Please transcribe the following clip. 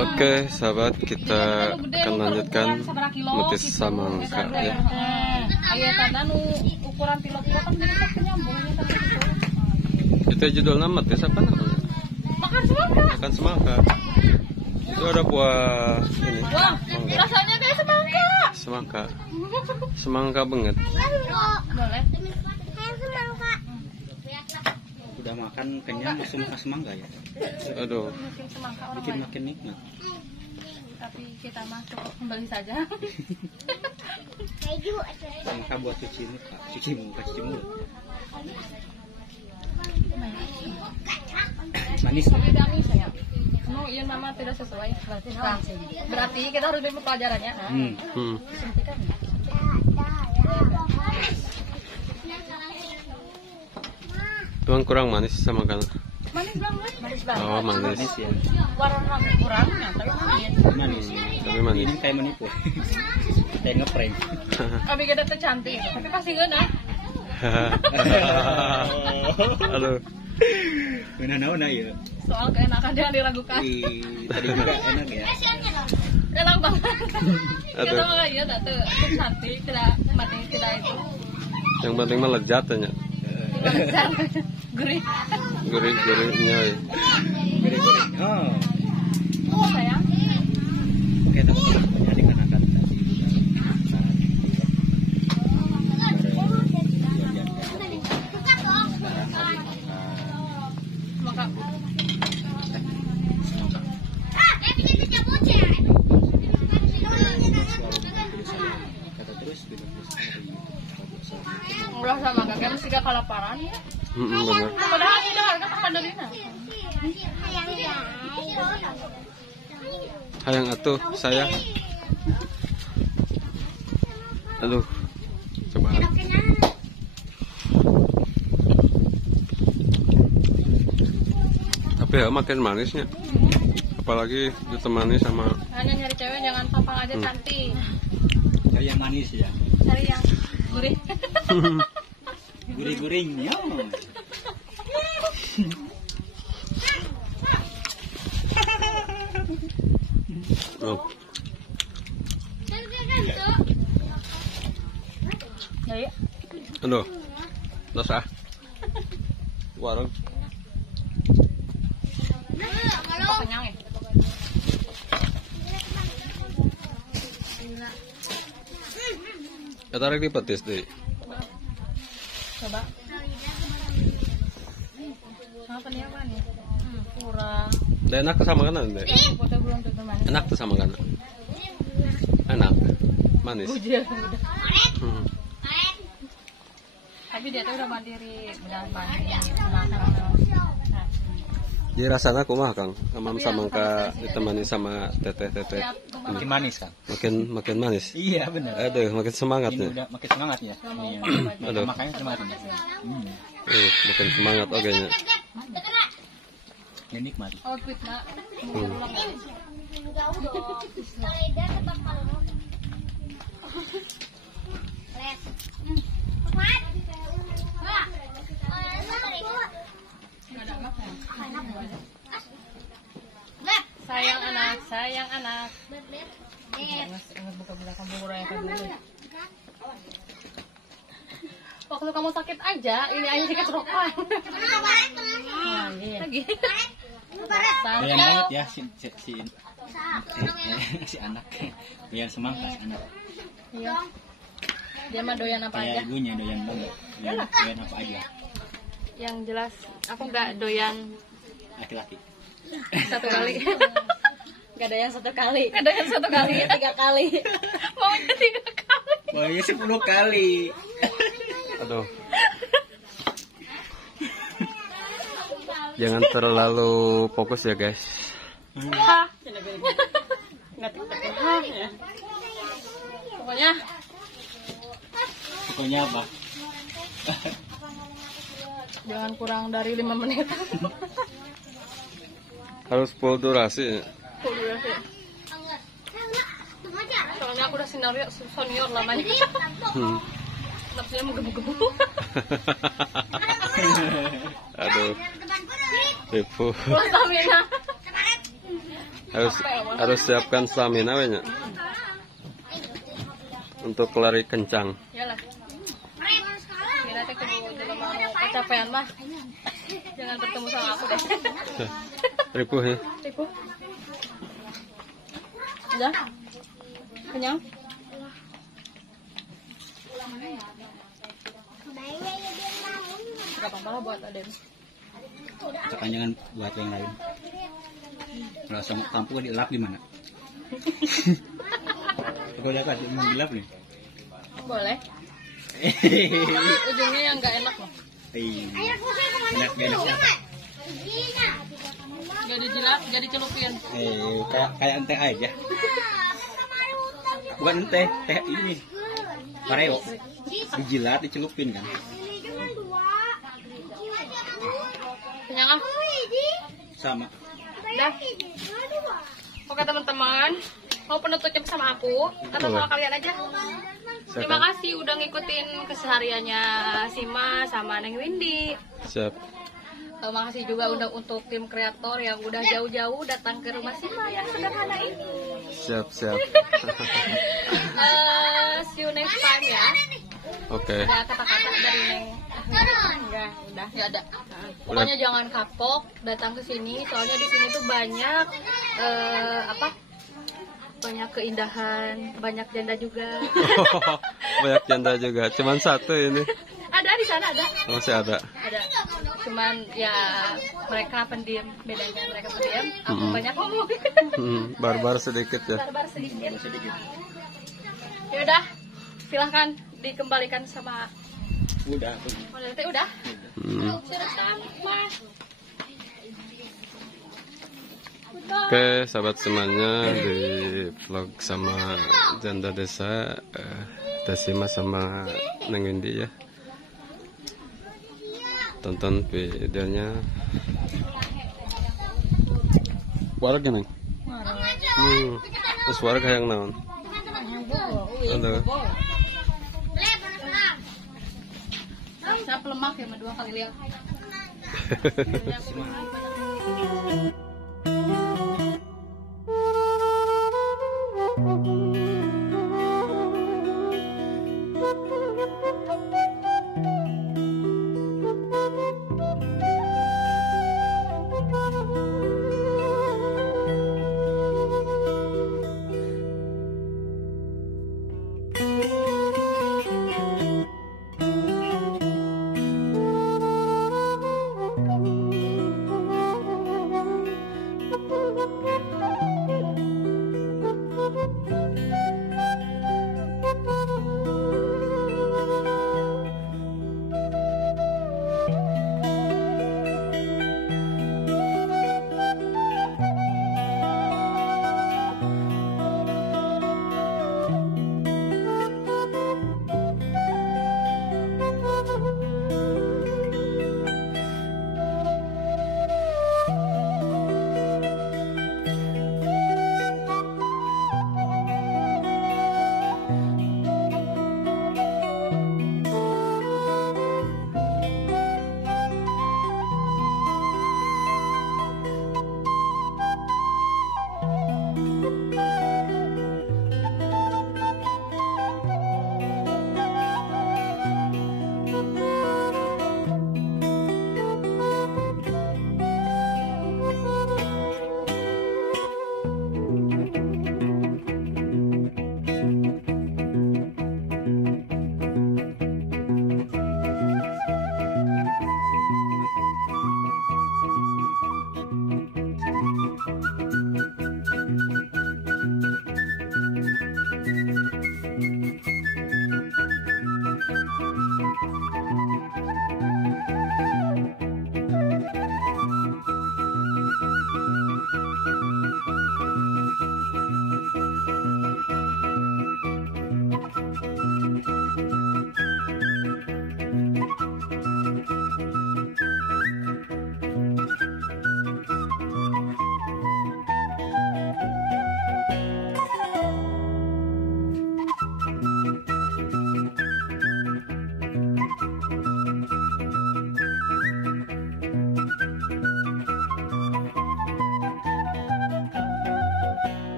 Oke, sahabat, kita akan lanjutkan mutis samangka ya. Itu judulnya mutis apa namanya? Makan semangka. Makan semangka. Itu ada buah ini. Wah, rasanya kayak semangka. Semangka. Semangka banget. Boleh. Udah makan kenyang langsung makan semangka ya. Aduh. Mungkin semangka orang Bikin lain. makin nikmat. Tapi kita masuk kembali saja. Semangka buat cuci muka, cuci muka, cuci mulut. Manis. Tapi manis ya. No, iya nama tidak sesuai. Berarti kita harus beri pelajarannya. Tuang kurang manis sama kan? Manis banget. Manis banget. Oh, manis. Manis ya. Warna rambut kurangnya, tapi manis. Manis. Tapi manis. Ini kayak menipu. Kayak ngeprank. Abi kita tuh cantik, tapi pasti gak Halo. Mana ya. soal keenakan jangan diragukan. Tadi juga enak ya. Enak banget. Aduh. Kita mah iya tak tuh cantik, tidak mati tidak itu. Yang penting mah lezat aja. Lezat. Gurih. Gurih-gurihnya. Gurih-gurih. Oh. Oh sayang. Oke, tapi banyak dikenakan tadi. Maka Kata terus udah sama kakek mesti gak kelaparan ya. Bener. Padahal tidak harga Pandalina. Hayang atuh saya. Aduh. Coba. Tapi ya makin manisnya. Apalagi ditemani sama Hanya nyari cewek jangan tampang aja cantik. Cari yang manis ya. Cari yang gurih. Gurih-gurihnya. oh, Ya ya. aduh. Dosa. Warung. Kok kenyang ya? Ya tarik di petis deh. Coba. Apa nih apa nih? Kurang. Udah enak tuh sama kanan deh. Foto belum tentu manis. Enak tuh sama kanan. Enak. Manis. Bujil udah. Hmm. Tapi dia tuh udah mandiri, udah mandi. Jadi rasanya kumaha Kang? Sama ka ditemani sama teteh-teteh. Makin manis kan? Makin manis. Iya benar. Aduh, makin semangat Ini nih. udah makin semangat ya. Iya. Aduh. Makanya semangat ini. Makin semangat oke nya. Ini nikmat. Outfit nak. Sayang anak. Ingat buka belakang bubur ayah dulu. Waktu kamu sakit aja, ini aja dikit rokan. Nah, iya. Lagi. Doyan banget ya si anak. Doyan semangka si anak. Iya. Dia mah doyan apa aja. Kayak ibunya doyan banget. Doyan apa aja. Yang jelas aku nggak doyan Laki-laki. satu kali. Gak ada yang satu kali. Gak ada yang satu kali, 3 kali. Maunya 3 kali. Maunya 10 kali. Aduh. Jangan terlalu fokus ya guys. Hah. Pokoknya apa? Jangan kurang dari 5 menit. Harus full durasi. Full durasi. Soalnya aku udah senior lamanya. Nafsunya mau gebu-gebu. Aduh. Ibu. Stamina. harus siapkan stamina banyak untuk lari kencang. Iyalah. Nanti kalau mau kecapean mah jangan bertemu sama aku deh. Ripuh ya. Ripuh. Udah? Kenyang? Gak apa-apa lah buat Aden. Sekarang jangan buat yang lain. Kalau sama kampung dilap gimana? Aku udah kasih dilap nih. Boleh. Ujungnya yang nggak enak loh. Enak. Jadi jilat, jadi celupin. Kayak ente aja. Bukan ente, teh ini. Pareo. Dijilat, dicelupin kan. Kenyang ah? Sama. Dah. Oke teman-teman, mau penutupnya sama aku atau sama kalian aja? Terima kasih udah ngikutin kesehariannya Sima sama Neng Windy. Siap. Terima kasih juga untuk tim kreator yang udah jauh-jauh datang ke rumah Sima yang sederhana ini. Siap. See you next time ya. Oke. Ada kata-kata dari Neng? Enggak, udah nggak ada. Pokoknya jangan kapok datang ke sini, soalnya di sini tuh banyak banyak keindahan, banyak janda juga. Banyak janda juga. Cuman satu ini. Ada di sana ada. Masih ada. Ada. Cuman ya mereka pendiam, bedanya mereka pendiam. Aku banyak ngomong. Barbar sedikit ya. Barbar sedikit. Ya udah, silahkan dikembalikan sama. Udah. Udah. Silakan, Mas. Oke, sahabat semuanya, di vlog sama janda desa Desima sama Neng Windy ya. Tonton videonya. Warga Neng. Terus warga yang naon? Aduh. Saya pelemak ya, 2 kali lihat.